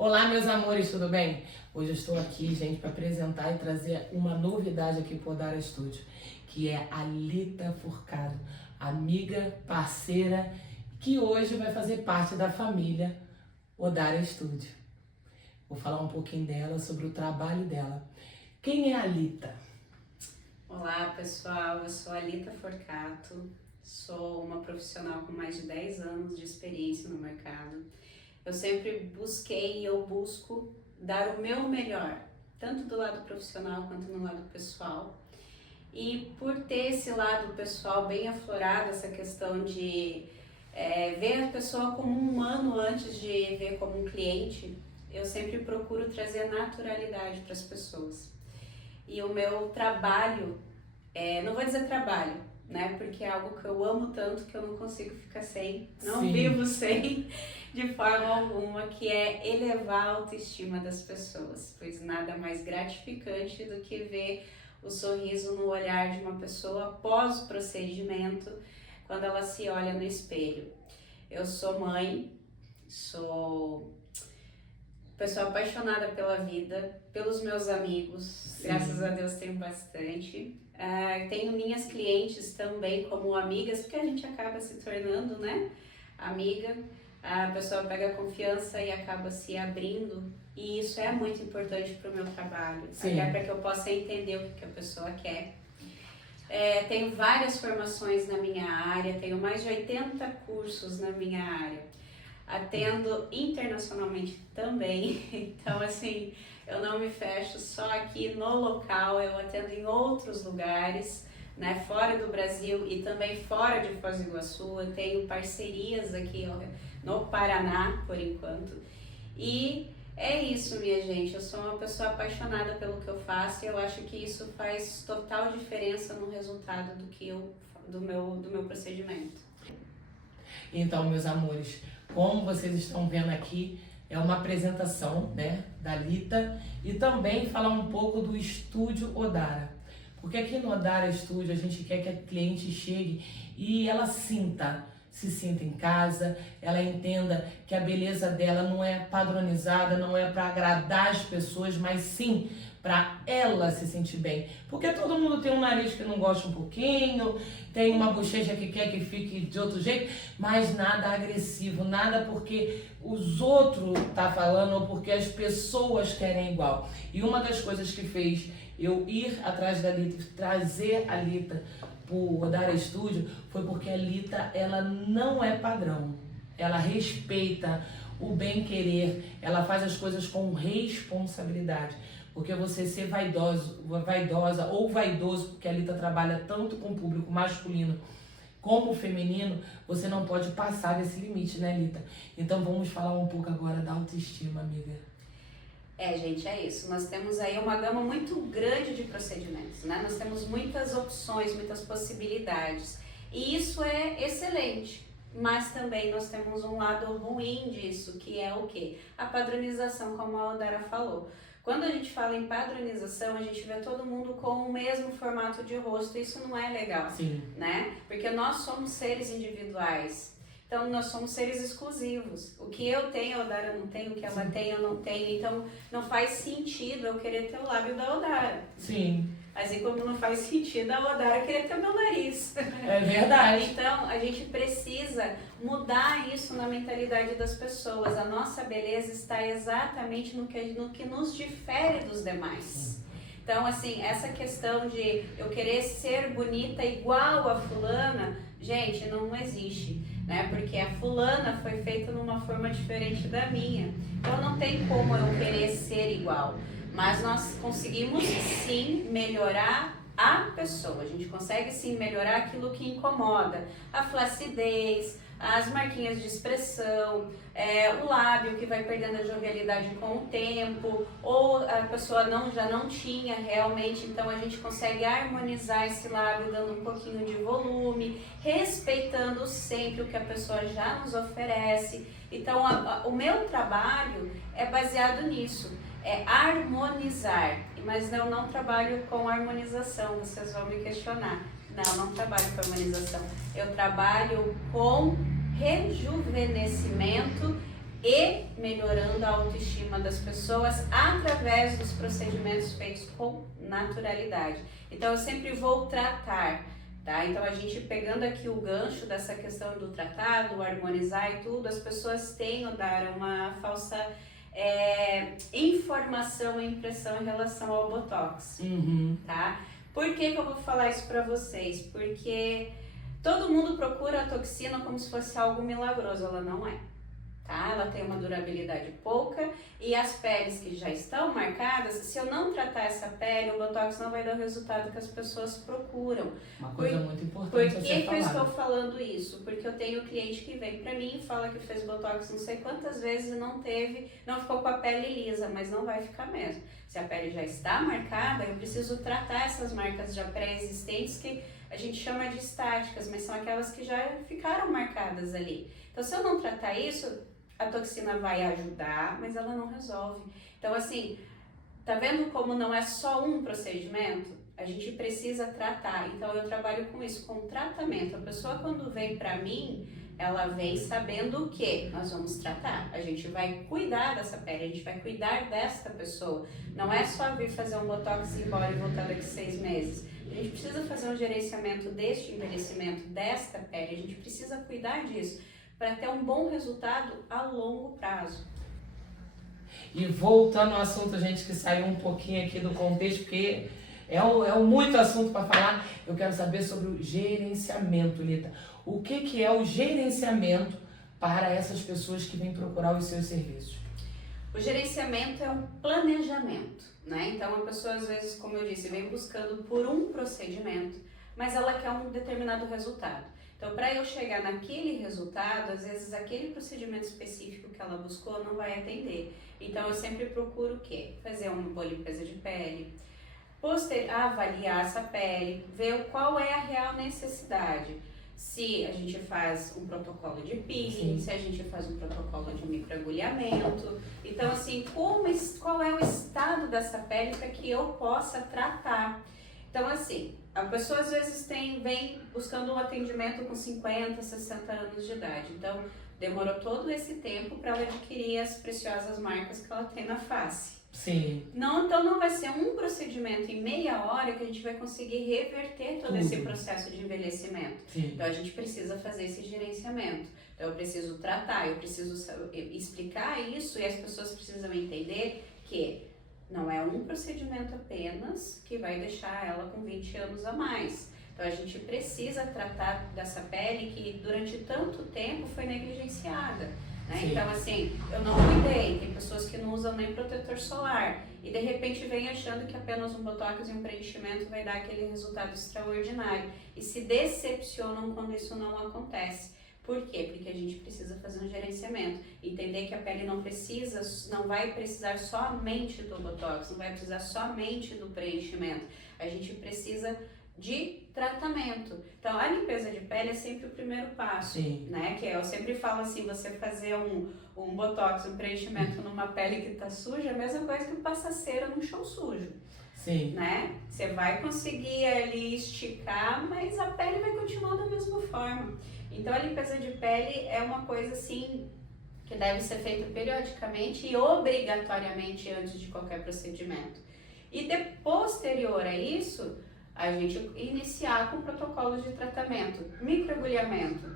Olá, meus amores, tudo bem? Hoje eu estou aqui, gente, para apresentar e trazer uma novidade aqui para o Odara Studio, que é a Lita Furcado, amiga, parceira, que hoje vai fazer parte da família Odara Studio. Vou falar um pouquinho dela, sobre o trabalho dela. Quem é a Lita? Olá, pessoal, eu sou a Lita Furcado, sou uma profissional com mais de 10 anos de experiência no mercado. Eu sempre busquei e eu busco dar o meu melhor, tanto do lado profissional quanto no lado pessoal. E por ter esse lado pessoal bem aflorado, essa questão de ver a pessoa como um humano antes de ver como um cliente, eu sempre procuro trazer naturalidade para as pessoas. E o meu trabalho, não vou dizer trabalho, né? Porque é algo que eu amo tanto que eu não consigo ficar sem, não Sim. vivo sem, de forma alguma, que é elevar a autoestima das pessoas. Pois nada mais gratificante do que ver o sorriso no olhar de uma pessoa após o procedimento, quando ela se olha no espelho. Eu sou mãe, sou pessoa apaixonada pela vida, pelos meus amigos, Sim. Graças a Deus tenho bastante. Tenho minhas clientes também como amigas, porque a gente acaba se tornando, né, amiga. A pessoa pega confiança e acaba se abrindo, e isso é muito importante para o meu trabalho, Sim. até para que eu possa entender o que a pessoa quer. Tenho várias formações na minha área, tenho mais de 80 cursos na minha área. Atendo internacionalmente também, então assim, eu não me fecho só aqui no local, eu atendo em outros lugares, né, fora do Brasil e também fora de Foz do Iguaçu. Eu tenho parcerias aqui no Paraná, por enquanto. E é isso, minha gente, eu sou uma pessoa apaixonada pelo que eu faço e eu acho que isso faz total diferença no resultado do meu procedimento. Então, meus amores, como vocês estão vendo aqui, é uma apresentação, né, da Lita, e também falar um pouco do Estúdio Odara. Porque aqui no Odara Studio a gente quer que a cliente chegue e ela se sinta em casa, ela entenda que a beleza dela não é padronizada, não é para agradar as pessoas, mas sim para ela se sentir bem. Porque todo mundo tem um nariz que não gosta um pouquinho, tem uma bochecha que quer que fique de outro jeito, mas nada agressivo, nada porque os outros tá falando ou porque as pessoas querem igual. E uma das coisas que fez eu ir atrás da Lita, trazer a Lita pro Odara Studio, foi porque a Lita, ela não é padrão. Ela respeita o bem-querer, ela faz as coisas com responsabilidade. Porque você ser vaidosa ou vaidoso, porque a Lita trabalha tanto com o público masculino como feminino, você não pode passar desse limite, né, Lita? Então vamos falar um pouco agora da autoestima, amiga. Gente, é isso. Nós temos aí uma gama muito grande de procedimentos, né? Nós temos muitas opções, muitas possibilidades. E isso é excelente. Mas também nós temos um lado ruim disso, que é o quê? A padronização, como a Odara falou. Quando a gente fala em padronização, a gente vê todo mundo com o mesmo formato de rosto, e isso não é legal, Sim. né? Porque nós somos seres individuais. Então, nós somos seres exclusivos. O que eu tenho, a Odara não tem, o que ela tem, eu não tenho. Então, não faz sentido eu querer ter o lábio da Odara. Sim. Assim como não faz sentido a Odara querer ter o meu nariz. É verdade. Então, a gente precisa mudar isso na mentalidade das pessoas. A nossa beleza está exatamente no que nos difere dos demais. Então, assim, essa questão de eu querer ser bonita igual a fulana, gente, não existe, né? Porque a fulana foi feita numa forma diferente da minha. Então, não tem como eu querer ser igual. Mas nós conseguimos sim melhorar a pessoa. A gente consegue sim melhorar aquilo que incomoda. A flacidez, as marquinhas de expressão, o lábio que vai perdendo a jovialidade com o tempo, ou a pessoa já não tinha realmente, então a gente consegue harmonizar esse lábio dando um pouquinho de volume, respeitando sempre o que a pessoa já nos oferece. Então o meu trabalho é baseado nisso, é harmonizar, mas eu não trabalho com harmonização, vocês vão me questionar. Não trabalho com harmonização, eu trabalho com rejuvenescimento e melhorando trabalhando a autoestima das pessoas através dos procedimentos feitos com naturalidade. Então eu sempre vou tratar, tá? Então a gente pegando aqui o gancho dessa questão do tratado, harmonizar e tudo, as pessoas têm ou dar uma falsa informação e impressão em relação ao Botox, tá? Por que que eu vou falar isso pra vocês? Porque todo mundo procura a toxina como se fosse algo milagroso, ela não é. Tá? Ela tem uma durabilidade pouca e as peles que já estão marcadas, se eu não tratar essa pele, o Botox não vai dar o resultado que as pessoas procuram. Uma coisa muito importante. Por que eu estou falando isso? Porque eu tenho cliente que vem pra mim e fala que fez Botox não sei quantas vezes e não ficou com a pele lisa, mas não vai ficar mesmo. Se a pele já está marcada, eu preciso tratar essas marcas já pré-existentes que a gente chama de estáticas, mas são aquelas que já ficaram marcadas ali. Então, se eu não tratar isso, a toxina vai ajudar, mas ela não resolve. Então, assim, tá vendo como não é só um procedimento? A gente precisa tratar. Então, eu trabalho com isso, com tratamento. A pessoa, quando vem pra mim, ela vem sabendo o que nós vamos tratar. A gente vai cuidar dessa pele, a gente vai cuidar desta pessoa. Não é só vir fazer um Botox e ir embora e voltar daqui 6 meses. A gente precisa fazer um gerenciamento deste envelhecimento, desta pele. A gente precisa cuidar disso para ter um bom resultado a longo prazo. E voltando ao assunto, gente, que saiu um pouquinho aqui do contexto, porque é muito assunto para falar, eu quero saber sobre o gerenciamento, Lita. O que é o gerenciamento para essas pessoas que vêm procurar os seus serviços? O gerenciamento é um planejamento, né? Então a pessoa, às vezes, como eu disse, vem buscando por um procedimento, mas ela quer um determinado resultado. Então, para eu chegar naquele resultado, às vezes aquele procedimento específico que ela buscou não vai atender. Então, eu sempre procuro o quê? Fazer uma boa limpeza de pele, avaliar essa pele, ver qual é a real necessidade. Se a gente faz um protocolo de peeling, se a gente faz um protocolo de microagulhamento. Então, assim, qual é o estado dessa pele para que eu possa tratar? Então, assim, a pessoa às vezes vem buscando um atendimento com 50, 60 anos de idade. Então, demorou todo esse tempo para ela adquirir as preciosas marcas que ela tem na face. Sim. Então não vai ser um procedimento em meia hora que a gente vai conseguir reverter todo esse processo de envelhecimento. Sim. Então, a gente precisa fazer esse gerenciamento. Então, eu preciso tratar, eu preciso explicar isso e as pessoas precisam entender que não é um procedimento apenas que vai deixar ela com 20 anos a mais. Então, a gente precisa tratar dessa pele que durante tanto tempo foi negligenciada, né? Então, assim, eu não cuidei. Tem pessoas que não usam nem protetor solar e de repente vem achando que apenas um botox e um preenchimento vai dar aquele resultado extraordinário e se decepcionam quando isso não acontece. Por quê? Porque a gente precisa fazer um gerenciamento, entender que a pele não vai precisar somente do Botox, não vai precisar somente do preenchimento, a gente precisa de tratamento. Então, a limpeza de pele é sempre o primeiro passo, né? Que eu sempre falo assim, você fazer um Botox, um preenchimento numa pele que tá suja, é a mesma coisa que passar cera num chão sujo. Sim. Né? Você vai conseguir ali esticar, mas a pele vai continuar da mesma forma. Então, a limpeza de pele é uma coisa assim que deve ser feita periodicamente e obrigatoriamente antes de qualquer procedimento. E posterior a isso, a gente iniciar com protocolos de tratamento. Microagulhamento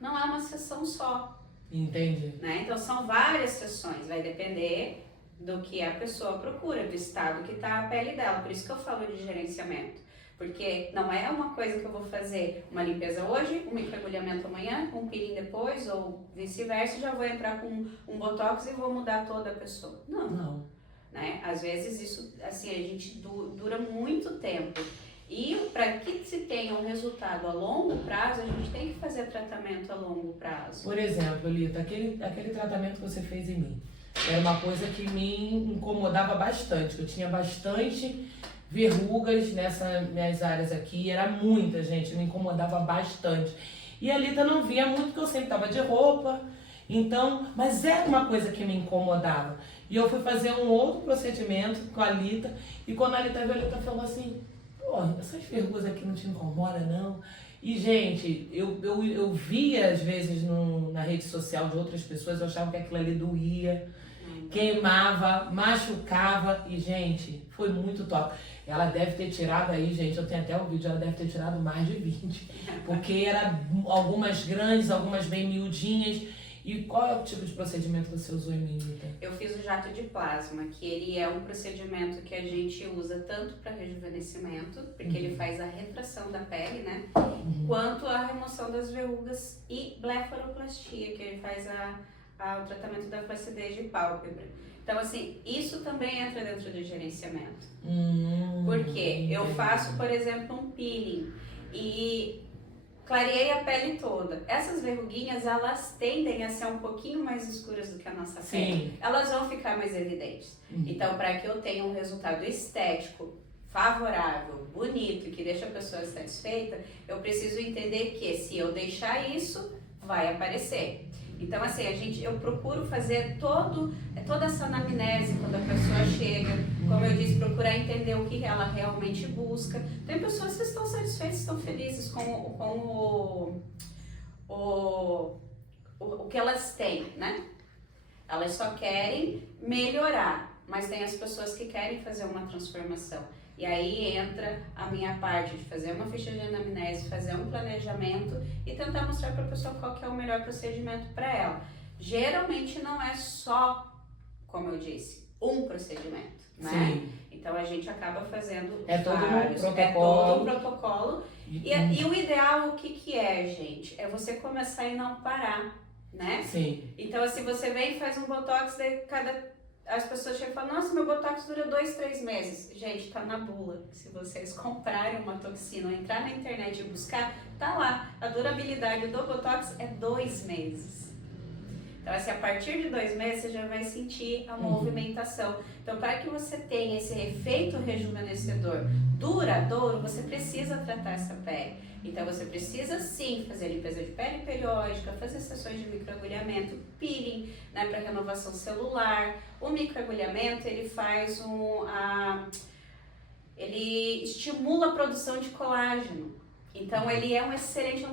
não é uma sessão só. Entendi. Né? Então, são várias sessões, vai depender do que a pessoa procura, do estado que está a pele dela. Por isso que eu falo de gerenciamento. Porque não é uma coisa que eu vou fazer uma limpeza hoje, um microagulhamento amanhã, um peeling depois, ou vice-versa, e já vou entrar com um botox e vou mudar toda a pessoa. Não. Né? Às vezes isso, assim, a gente dura muito tempo. E para que se tenha um resultado a longo prazo, a gente tem que fazer tratamento a longo prazo. Por exemplo, Lita, aquele tratamento que você fez em mim, era uma coisa que me incomodava bastante. Eu tinha bastante verrugas nessas minhas áreas aqui, era muita, gente, me incomodava bastante. E a Lita não via muito, porque eu sempre estava de roupa, então, mas era uma coisa que me incomodava. E eu fui fazer um outro procedimento com a Lita, e quando a Lita viu, a Lita falou assim, pô, essas verrugas aqui não te incomodam, não? E, gente, eu via, às vezes, na rede social de outras pessoas, eu achava que aquilo ali doía. queimava, machucava e, gente, foi muito top. Ela deve ter tirado aí, gente, eu tenho até o vídeo, ela deve ter tirado mais de 20, porque era algumas grandes, algumas bem miudinhas. E qual é o tipo de procedimento que você usou em mim, Rita? Eu fiz o jato de plasma, que ele é um procedimento que a gente usa tanto para rejuvenescimento, porque ele faz a retração da pele, né? Quanto a remoção das verrugas e blefaroplastia, que ele faz o tratamento da flacidez de pálpebra. Então, assim, isso também entra dentro do gerenciamento. Porque eu faço, por exemplo, um peeling e clareei a pele toda. Essas verruguinhas, elas tendem a ser um pouquinho mais escuras do que a nossa pele. Elas vão ficar mais evidentes. Então, para que eu tenha um resultado estético favorável, bonito e que deixe a pessoa satisfeita, eu preciso entender que se eu deixar isso, vai aparecer. Então, assim, eu procuro fazer toda essa anamnese quando a pessoa chega, como eu disse, procurar entender o que ela realmente busca. Tem pessoas que estão satisfeitas, estão felizes com o que elas têm, né? Elas só querem melhorar, mas tem as pessoas que querem fazer uma transformação. E aí entra a minha parte de fazer uma ficha de anamnese, fazer um planejamento e tentar mostrar para a pessoa qual que é o melhor procedimento para ela. Geralmente não é só, como eu disse, um procedimento, né? Sim. Então a gente acaba fazendo vários, é todo um protocolo. E o ideal, o que é, gente? É você começar e não parar, né? Sim. Então, assim, você vem e faz um botox, daí as pessoas chegam e falam, nossa, meu botox dura 2, 3 meses. Gente, tá na bula. Se vocês comprarem uma toxina ou entrar na internet e buscar, tá lá. A durabilidade do botox é 2 meses. Então, assim, a partir de 2 meses, você já vai sentir a movimentação. Então, para que você tenha esse efeito rejuvenescedor duradouro, você precisa tratar essa pele. Então, você precisa, sim, fazer limpeza de pele periódica, fazer sessões de microagulhamento, peeling, né, para renovação celular. O microagulhamento, ele faz ele estimula a produção de colágeno. Então, ele é um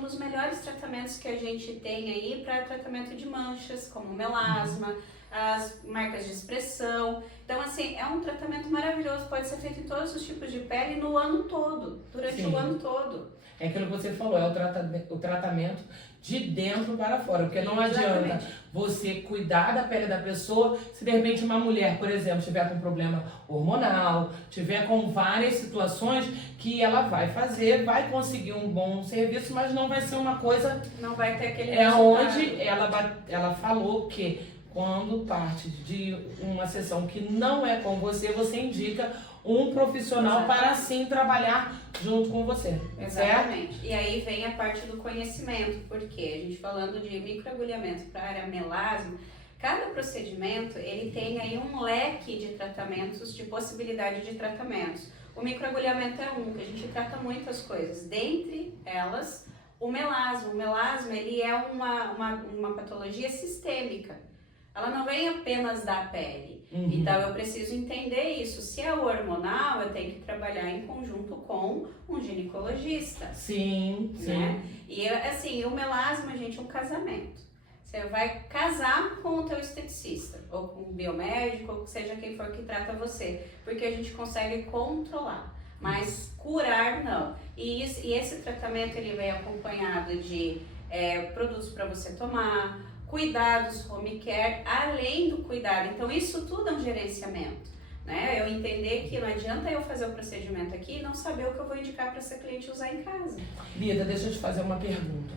dos melhores tratamentos que a gente tem aí para tratamento de manchas, como melasma, as marcas de expressão. Então, assim, é um tratamento maravilhoso, pode ser feito em todos os tipos de pele no ano todo, durante o ano todo. É aquilo que você falou, é o tratamento de dentro para fora, porque não adianta você cuidar da pele da pessoa se de repente uma mulher, por exemplo, tiver com problema hormonal, tiver com várias situações que ela vai conseguir um bom serviço, mas não vai ser uma coisa... Não vai ter aquele resultado. Onde ela falou que quando parte de uma sessão que não é com você, você indica um profissional para assim trabalhar junto com você. Exatamente. Certo? E aí vem a parte do conhecimento, porque a gente falando de microagulhamento para a área melasma, cada procedimento ele tem aí um leque de tratamentos, de possibilidade de tratamentos. O microagulhamento é um, que a gente trata muitas coisas, dentre elas o melasma. O melasma ele é uma patologia sistêmica. Ela não vem apenas da pele. Então, eu preciso entender isso. Se é hormonal, eu tenho que trabalhar em conjunto com um ginecologista. Sim, né? E, assim, o melasma, gente, é um casamento. Você vai casar com o teu esteticista, ou com o biomédico, ou seja quem for que trata você. Porque a gente consegue controlar, mas curar não. E esse tratamento, ele vem acompanhado de produtos para você tomar, cuidados, home care, além do cuidado. Então, isso tudo é um gerenciamento, né? Eu entender que não adianta eu fazer o procedimento aqui e não saber o que eu vou indicar para essa cliente usar em casa. Lida, deixa eu te fazer uma pergunta.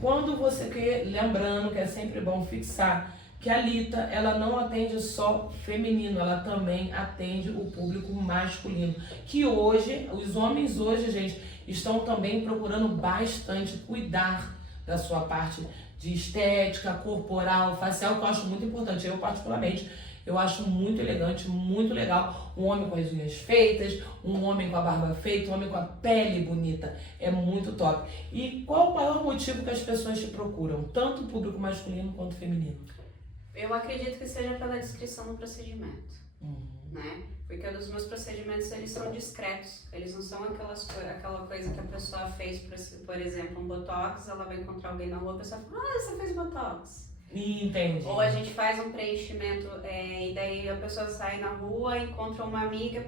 Quando você quer, lembrando que é sempre bom fixar que a Lita, ela não atende só feminino, ela também atende o público masculino. Que hoje, os homens hoje, gente, estão também procurando bastante cuidar da sua parte de estética, corporal, facial, que eu acho muito importante. Eu, particularmente, eu acho muito elegante, muito legal. Um homem com as unhas feitas, um homem com a barba feita, um homem com a pele bonita. É muito top. E qual o maior motivo que as pessoas te procuram? Tanto o público masculino quanto feminino? Eu acredito que seja pela descrição do procedimento, né? Porque os meus procedimentos, eles são discretos, eles não são aquela coisa que a pessoa fez, por exemplo, um botox, ela vai encontrar alguém na rua, a pessoa fala, você fez botox. Entendi. Ou a gente faz um preenchimento e daí a pessoa sai na rua, encontra uma amiga,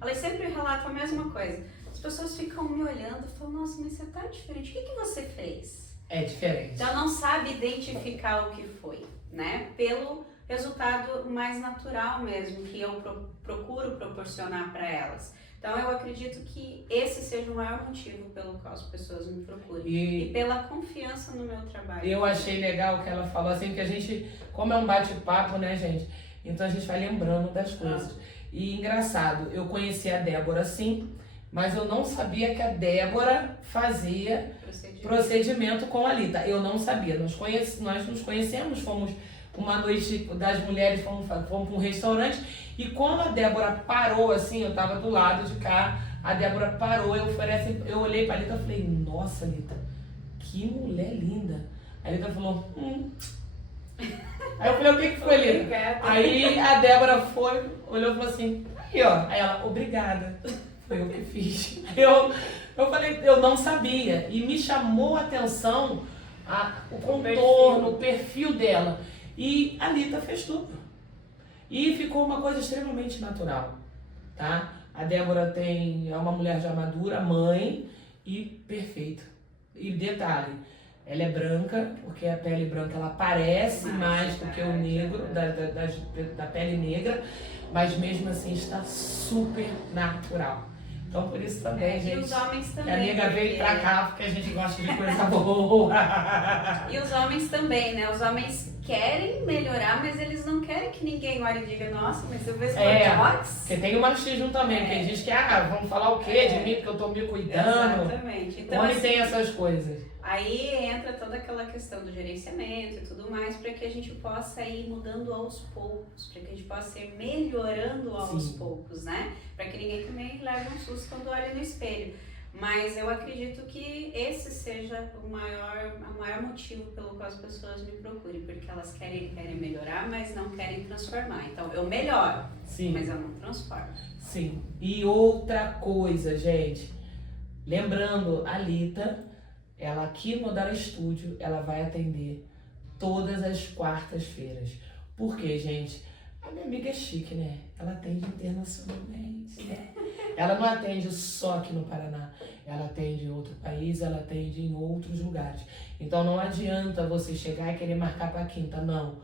elas sempre relatam a mesma coisa. As pessoas ficam me olhando e falam, nossa, mas você tá diferente, o que você fez? É diferente. Então não sabe identificar o que foi, né? Pelo resultado mais natural mesmo, que eu procuro proporcionar para elas. Então eu acredito que esse seja o maior motivo pelo qual as pessoas me procuram. E pela confiança no meu trabalho. Eu achei legal que ela falou assim, que a gente, como é um bate-papo, né, gente? Então a gente vai lembrando das coisas. E engraçado, eu conheci a Débora sim, mas eu não sabia que a Débora fazia procedimento com a Lita. Eu não sabia. Nós nos conhecemos, fomos uma noite das mulheres, fomos para um restaurante. E quando a Débora parou, assim, eu tava do lado de cá, a Débora parou, eu olhei pra Lita e falei, nossa, Lita, que mulher linda. A Lita falou, Aí eu falei, o que foi, Lita? Obrigada. Aí a Débora foi, olhou e falou assim, aí ó, aí ela, obrigada. Foi eu que fiz. Eu falei, eu não sabia. E me chamou a atenção o contorno, o perfil dela. E a Lita fez tudo. E ficou uma coisa extremamente natural, tá? A Débora é uma mulher já madura, mãe e perfeita. E detalhe, ela é branca, porque a pele branca ela parece mais do que o negro, da pele negra, mas mesmo assim está super natural. Então por isso também, gente, e os homens também, a amiga veio pra cá porque a gente gosta de coisa boa. E os homens também, né? Os homens querem melhorar, mas eles não querem que ninguém olhe e diga, nossa, mas eu vejo botox. Porque tem o machismo também, que diz que, vamos falar o quê de mim, porque eu tô me cuidando. Exatamente. Então, Homem tem essas coisas. Aí entra toda aquela questão do gerenciamento e tudo mais, para que a gente possa ir mudando aos poucos, para que a gente possa ir melhorando aos poucos, né? Para que ninguém também leve um susto quando olha no espelho. Mas eu acredito que esse seja o maior motivo pelo qual as pessoas me procurem, porque elas querem melhorar, mas não querem transformar. Então eu melhoro, mas eu não transformo. Sim. E outra coisa, gente, lembrando a Lita, ela aqui no Odara Studio, ela vai atender todas as quartas-feiras. Por quê, gente? A minha amiga é chique, né? Ela atende internacionalmente, né? Ela não atende só aqui no Paraná. Ela atende em outro país, ela atende em outros lugares. Então não adianta você chegar e querer marcar para quinta, não.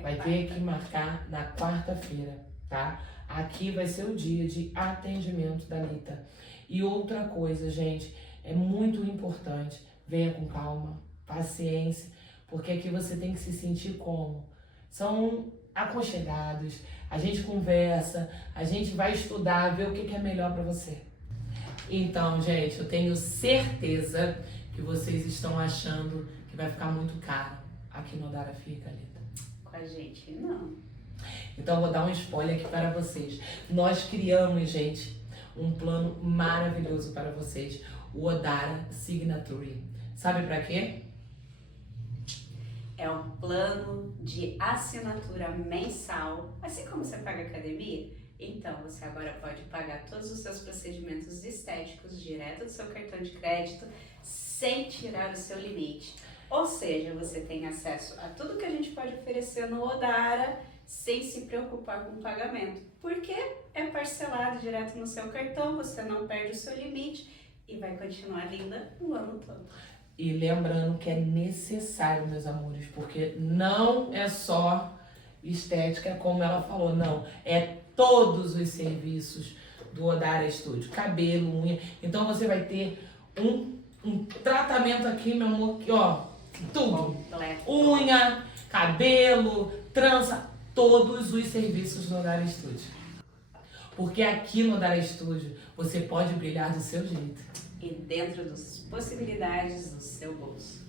Vai ter que marcar na quarta-feira, tá? Aqui vai ser o dia de atendimento da Lita. E outra coisa, gente, é muito importante. Venha com calma, paciência, porque aqui você tem que se sentir como? São aconchegados, a gente conversa, a gente vai estudar, ver o que é melhor para você. Então, gente, eu tenho certeza que vocês estão achando que vai ficar muito caro aqui no Odara Fica, Lita. Com a gente, não. Então, eu vou dar um spoiler aqui para vocês. Nós criamos, gente, um plano maravilhoso para vocês, o Odara Signature. Sabe para quê? É um plano de assinatura mensal, assim como você paga academia. Então, você agora pode pagar todos os seus procedimentos estéticos direto do seu cartão de crédito, sem tirar o seu limite. Ou seja, você tem acesso a tudo que a gente pode oferecer no Odara, sem se preocupar com o pagamento. Porque é parcelado direto no seu cartão, você não perde o seu limite e vai continuar linda o ano todo. E lembrando que é necessário, meus amores, porque não é só estética, como ela falou, não. É todos os serviços do Odara Studio. Cabelo, unha. Então você vai ter um tratamento aqui, meu amor, que, ó, tudo. Completo. Unha, cabelo, trança, todos os serviços do Odara Studio. Porque aqui no Odara Studio você pode brilhar do seu jeito. E dentro das possibilidades do seu bolso.